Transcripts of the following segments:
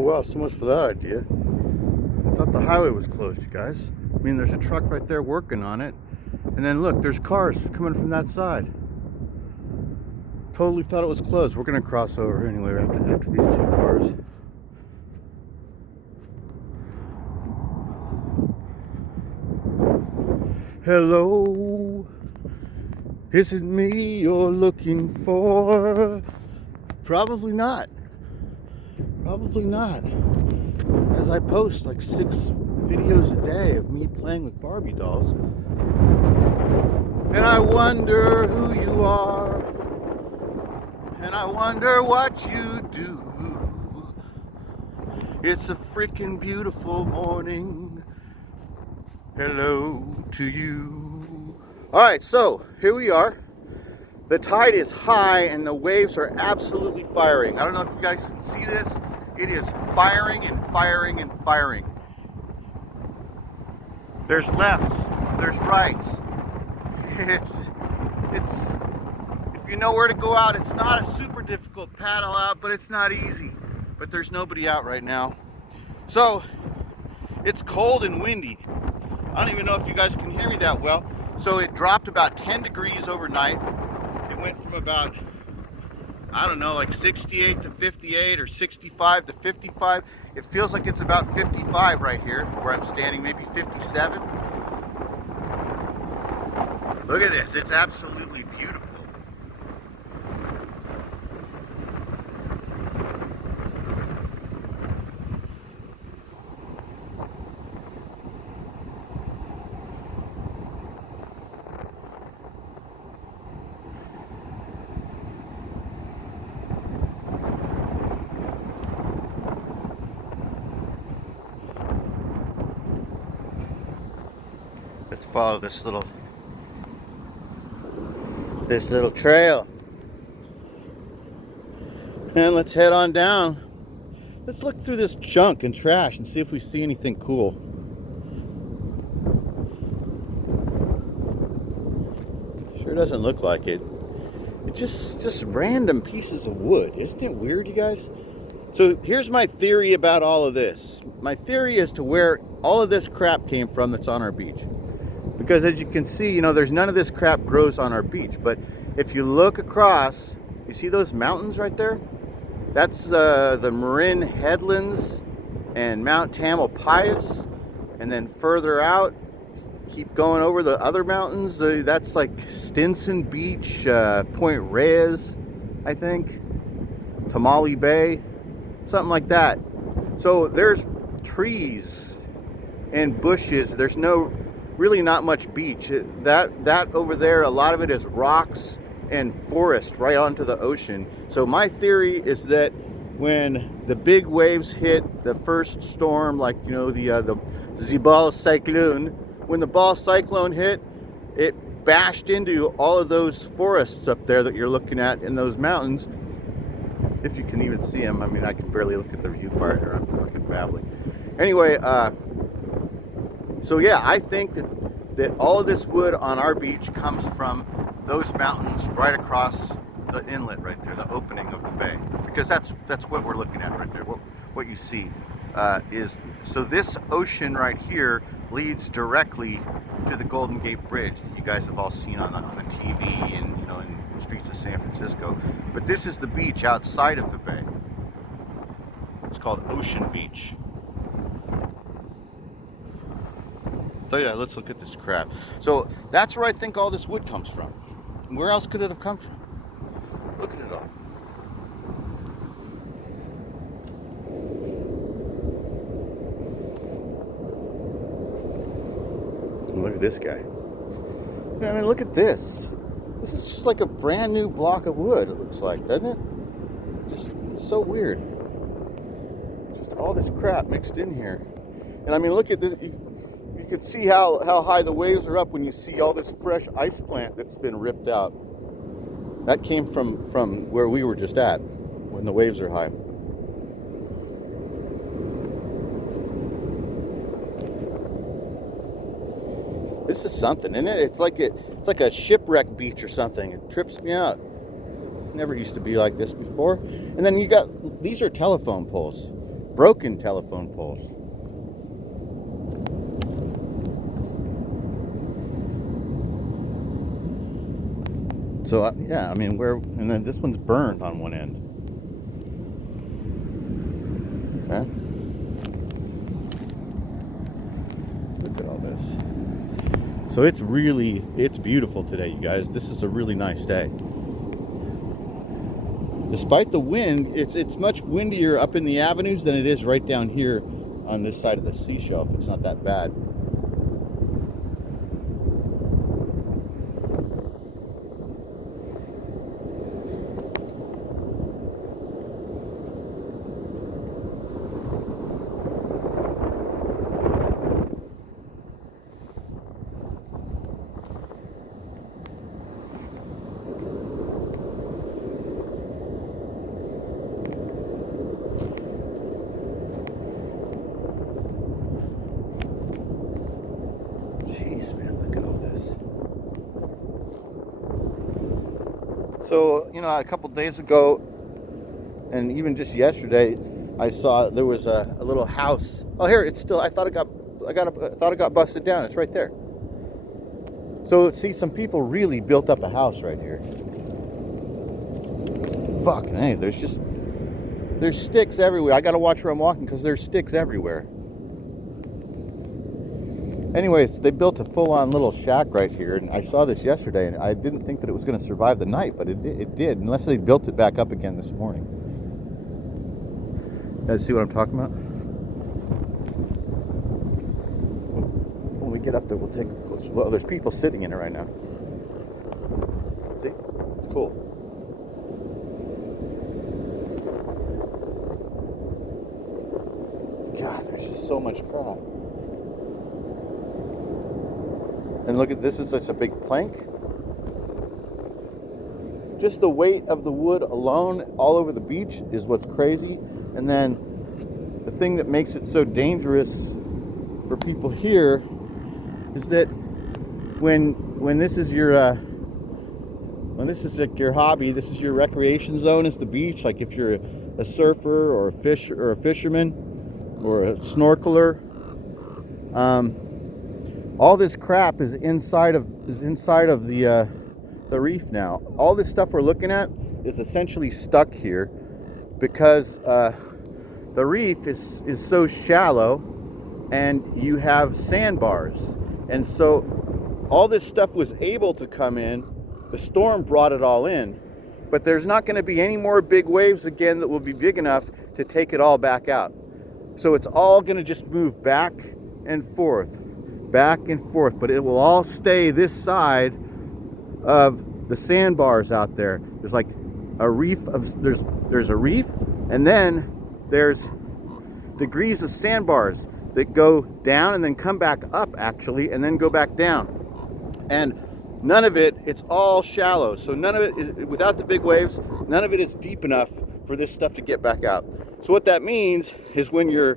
Oh wow, so much for that idea. I thought the highway was closed, you guys. I mean, there's a truck right there working on it. And then look, there's cars coming from that side. Totally thought it was closed. We're gonna cross over anyway after these two cars. Hello, is it me you're looking for? Probably not. Probably not. As I post like 6 videos a day of me playing with Barbie dolls. And I wonder who you are. And I wonder what you do. It's a freaking beautiful morning. Hello to you. Alright, so here we are. The tide is high and the waves are absolutely firing. I don't know if you guys can see this. It is firing and firing and firing. There's lefts, there's rights. It's if you know where to go out, it's not a super difficult paddle out, but it's not easy. But there's nobody out right now. So it's cold and windy. I don't even know if you guys can hear me that well. So it dropped about 10 degrees overnight. It went from about, I don't know, like 68 to 58 or 65 to 55. It feels like it's about 55 right here where I'm standing, maybe 57. Look at this, it's absolutely beautiful. Let's follow this little trail. And let's head on down. Let's look through this junk and trash and see if we see anything cool. Sure doesn't look like it. It's just random pieces of wood. Isn't it weird, you guys? So here's my theory about all of this. My theory as to where all of this crap came from that's on our beach. Because as you can see, you know, there's none of this crap grows on our beach. But if you look across, you see those mountains right there? That's the Marin Headlands and Mount Tamalpais. And then further out, keep going over the other mountains. That's like Stinson Beach, Point Reyes, I think. Tamale Bay, something like that. So there's trees and bushes. There's really not much beach. That over there, a lot of it is rocks and forest right onto the ocean. So my theory is that when the big waves hit the first storm, like, you know, the ball cyclone, when the ball cyclone hit, it bashed into all of those forests up there that you're looking at in those mountains. If you can even see them. I mean, I can barely look at the viewfinder. I'm fucking babbling. Anyway, so yeah, I think that all of this wood on our beach comes from those mountains right across the inlet right there, the opening of the bay. Because that's what we're looking at right there. What you see is, so this ocean right here leads directly to the Golden Gate Bridge that you guys have all seen on the TV and, you know, in the streets of San Francisco. But this is the beach outside of the bay. It's called Ocean Beach. So yeah, let's look at this crap. So that's where I think all this wood comes from. Where else could it have come from? Look at it all. Look at this guy. I mean, look at this. This is just like a brand new block of wood, it looks like, doesn't it? It's so weird. Just all this crap mixed in here. And I mean, look at this. You can see how high the waves are up when you see all this fresh ice plant that's been ripped out. That came from where we were just at, when the waves are high. This is something, isn't it? It's like a shipwreck beach or something. It trips me out. It never used to be like this before. And then you got, these are telephone poles. broken telephone poles. So yeah, I mean, and then this one's burned on one end. Okay. Look at all this. So it's beautiful today, you guys. This is a really nice day. Despite the wind, it's much windier up in the avenues than it is right down here on this side of the sea shelf. It's not that bad. Jeez, man, look at all this. So, a couple days ago, and even just yesterday, I saw there was a little house. Oh, here it's still. I thought it got busted down. It's right there. So, see, some people really built up a house right here. Fucking hey, there's sticks everywhere. I gotta watch where I'm walking because there's sticks everywhere. Anyways, they built a full-on little shack right here, and I saw this yesterday, and I didn't think that it was going to survive the night, but it did, unless they built it back up again this morning. You guys see what I'm talking about? When we get up there, we'll take a closer look. Well, there's people sitting in it right now. See? It's cool. God, there's just so much crap. And look at this, is such a big plank. Just the weight of the wood alone all over the beach is what's crazy. And then the thing that makes it so dangerous for people here is that when this is your like your hobby, this is your recreation zone, is the beach. Like if you're a surfer or a fisherman or a snorkeler, all this crap is inside of the reef now. All this stuff we're looking at is essentially stuck here because the reef is so shallow, and you have sandbars, and so all this stuff was able to come in. The storm brought it all in, but there's not going to be any more big waves again that will be big enough to take it all back out. So it's all going to just move back and forth, but it will all stay this side of the sandbars out there. There's like a reef of there's a reef, and then there's degrees of sandbars that go down and then come back up actually, and then go back down. And none of it's all shallow. So none of it is, without the big waves, none of it is deep enough for this stuff to get back out. So what that means is when you're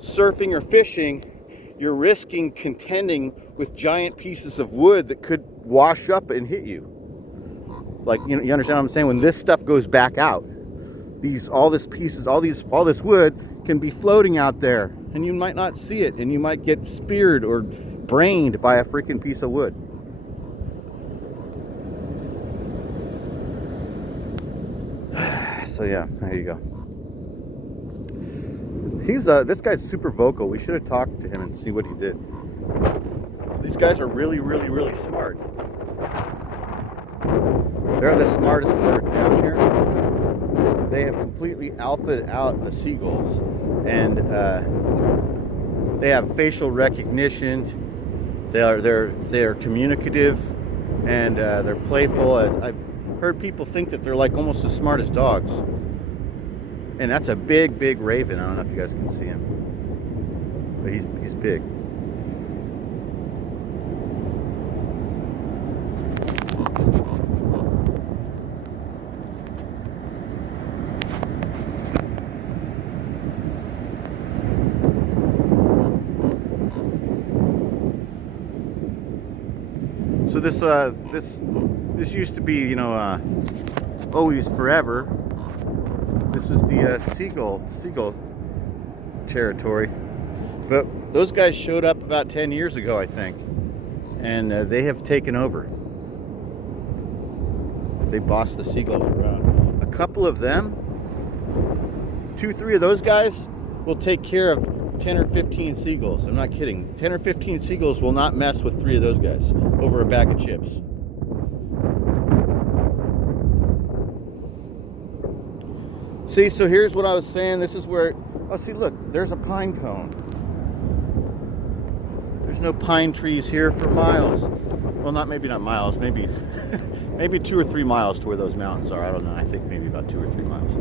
surfing or fishing, you're risking contending with giant pieces of wood that could wash up and hit you. Like, you understand what I'm saying? When this stuff goes back out, all this wood can be floating out there, and you might not see it, and you might get speared or brained by a freaking piece of wood. So yeah, there you go. This guy's super vocal. We should have talked to him and see what he did. These guys are really, really, really smart. They're the smartest bird down here. They have completely alphaed out the seagulls, and they have facial recognition. They're communicative, and they're playful. I've heard people think that they're like almost as smart as dogs. And that's a big, big raven. I don't know if you guys can see him, but he's big. So this used to be, always forever. This is the seagull territory. But those guys showed up about 10 years ago, I think, and they have taken over. They boss the seagulls around. A couple of them, 2-3 of those guys will take care of 10 or 15 seagulls. I'm not kidding. 10 or 15 seagulls will not mess with 3 of those guys over a bag of chips. See, so here's what I was saying. This is where, oh, see, look, there's a pine cone. There's no pine trees here for miles. Well, maybe not miles, maybe maybe 2 or 3 miles to where those mountains are. I don't know. I think maybe about 2 or 3 miles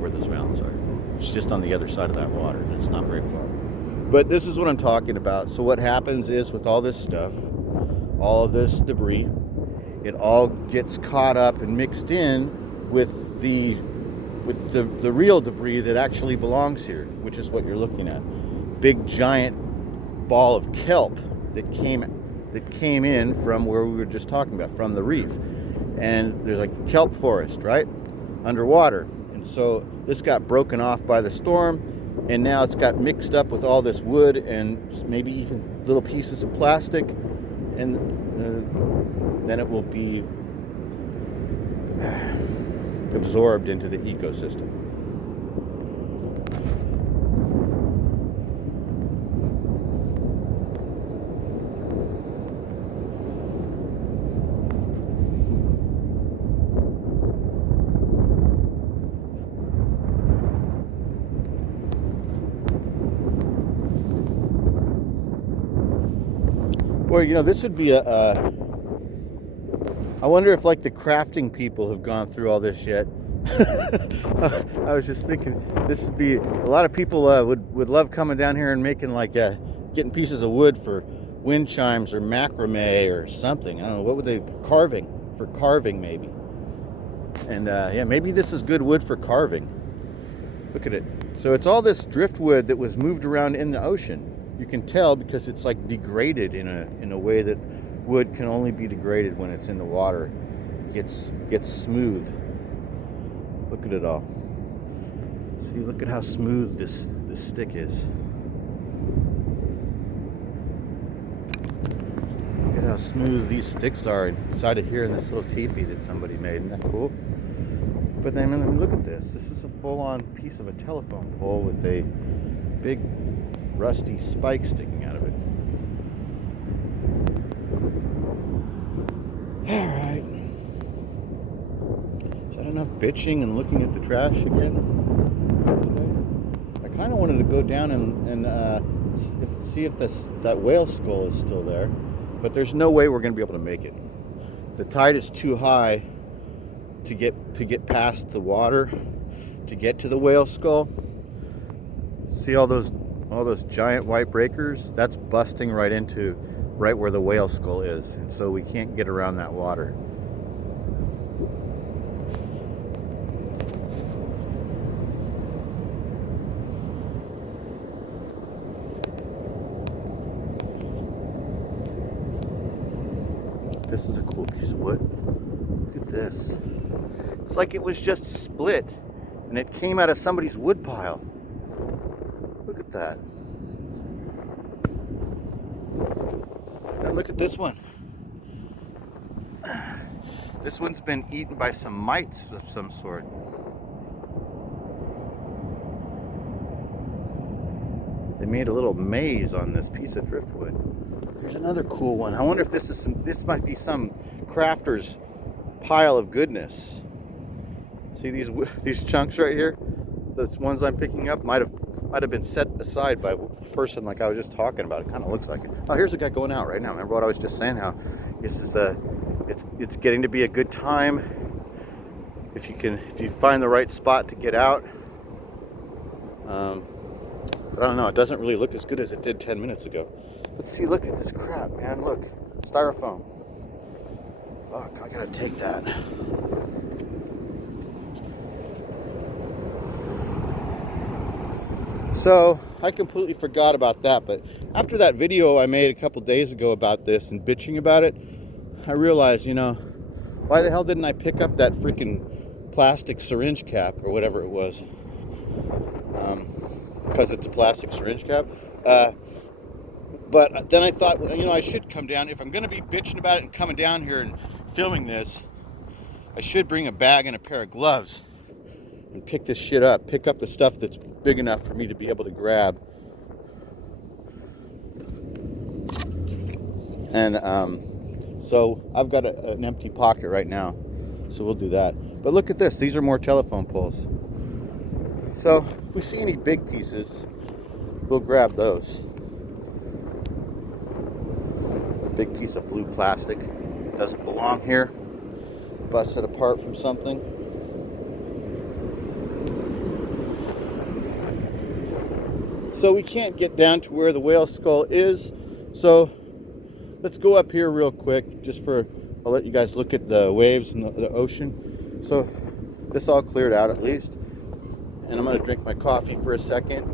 where those mountains are. It's just on the other side of that water. It's not very far. But this is what I'm talking about. So what happens is with all this stuff, all of this debris, it all gets caught up and mixed in with the real debris that actually belongs here, which is what you're looking at. Big giant ball of kelp that came in from where we were just talking about, from the reef. And there's like kelp forest, right? Underwater. And so this got broken off by the storm, and now it's got mixed up with all this wood and maybe even little pieces of plastic, and then it will be absorbed into the ecosystem. Boy, you know, this would be I wonder if, like, the crafting people have gone through all this yet. I was just thinking, this would be, a lot of people would love coming down here and making, like, getting pieces of wood for wind chimes or macrame or something. I don't know, what would they, carving maybe. And yeah, maybe this is good wood for carving. Look at it. So it's all this driftwood that was moved around in the ocean. You can tell because it's like degraded in a way that wood can only be degraded when it's in the water. It gets smooth. Look at it all. See, look at how smooth this stick is. Look at how smooth these sticks are inside of here in this little teepee that somebody made. Isn't that cool? But then, I mean, look at this. This is a full-on piece of a telephone pole with a big rusty spike sticking out of it. Alright. Is that enough bitching and looking at the trash again for today? I kind of wanted to go down and see if that whale skull is still there, but there's no way we're going to be able to make it. The tide is too high to get past the water to get to the whale skull. See all those giant white breakers? That's busting right where the whale skull is, and so we can't get around that water. This is a cool piece of wood. Look at this. It's like it was just split and it came out of somebody's wood pile. Look at that. Now look at this one. This one's been eaten by some mites of some sort. They made a little maze on this piece of driftwood. Here's another cool one. I wonder if this might be some crafter's pile of goodness. See these chunks right here? The ones I'm picking up might have been set aside by a person like I was just talking about. It kind of looks like it. Oh, here's a guy going out right now. Remember what I was just saying? How this is it's getting to be a good time if you find the right spot to get out. But I don't know. It doesn't really look as good as it did 10 minutes ago. Let's see. Look at this crap, man. Look, styrofoam. Fuck, I gotta take that. So I completely forgot about that, but after that video I made a couple days ago about this and bitching about it, I realized, why the hell didn't I pick up that freaking plastic syringe cap or whatever it was? because it's a plastic syringe cap. But then I thought, you know, I should come down. If I'm going to be bitching about it and coming down here and filming this, I should bring a bag and a pair of gloves and pick this shit up. Pick up the stuff that's big enough for me to be able to grab. And so I've got an empty pocket right now. So we'll do that. But look at this. These are more telephone poles. So if we see any big pieces, we'll grab those. A big piece of blue plastic. Doesn't belong here. Bust it apart from something. So we can't get down to where the whale skull is. So let's go up here real quick, just for, I'll let you guys look at the waves and the ocean. So this all cleared out at least. And I'm gonna drink my coffee for a second.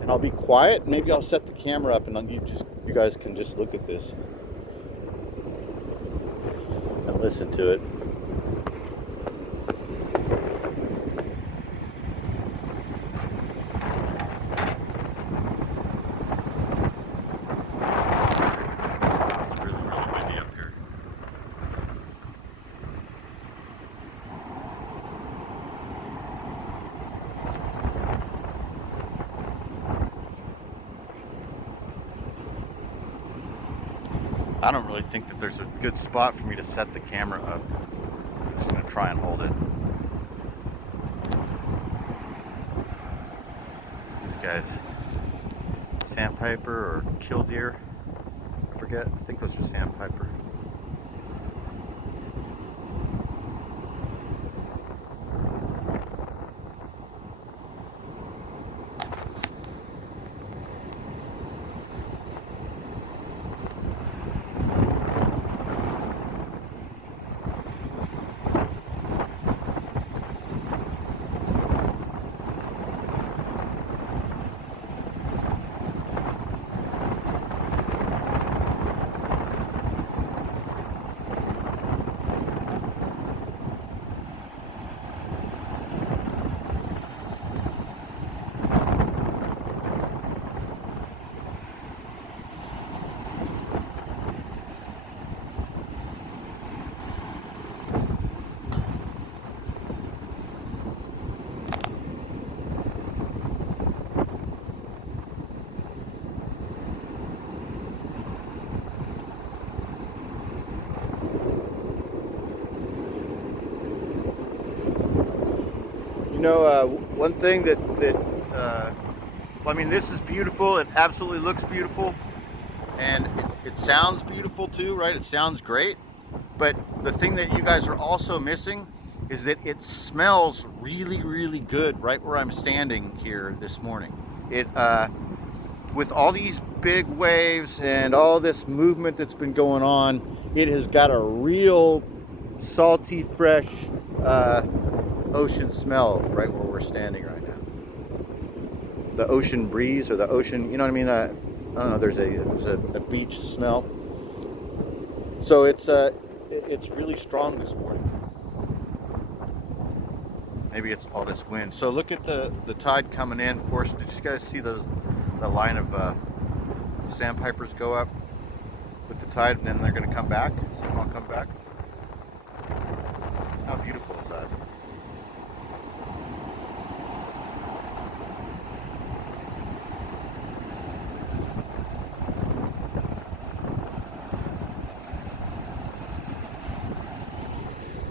And I'll be quiet. Maybe I'll set the camera up and you guys can just look at this and listen to it. I don't really think that there's a good spot for me to set the camera up. I'm just going to try and hold it. These guys, sandpiper or killdeer, I forget. I think those are sandpiper. You know, one thing well, I mean, this is beautiful. It absolutely looks beautiful, and it sounds beautiful too, right? It sounds great. But the thing that you guys are also missing is that it smells really, really good right where I'm standing here this morning. It, with all these big waves and all this movement that's been going on, it has got a real salty, fresh ocean smell right where we're standing right now. The ocean breeze, or the ocean, you know what I mean? I don't know, there's a beach smell. So it's really strong this morning. Maybe it's all this wind. So look at the tide coming in. Did you guys see the line of sandpipers go up with the tide, and then they're going to come back? Some will come back. How beautiful is that?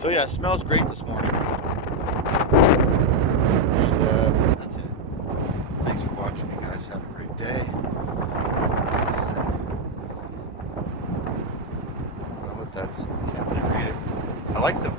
So yeah, it smells great this morning. And that's it. Thanks for watching, you guys. Have a great day. I don't know what that's. I can't really read it. I like the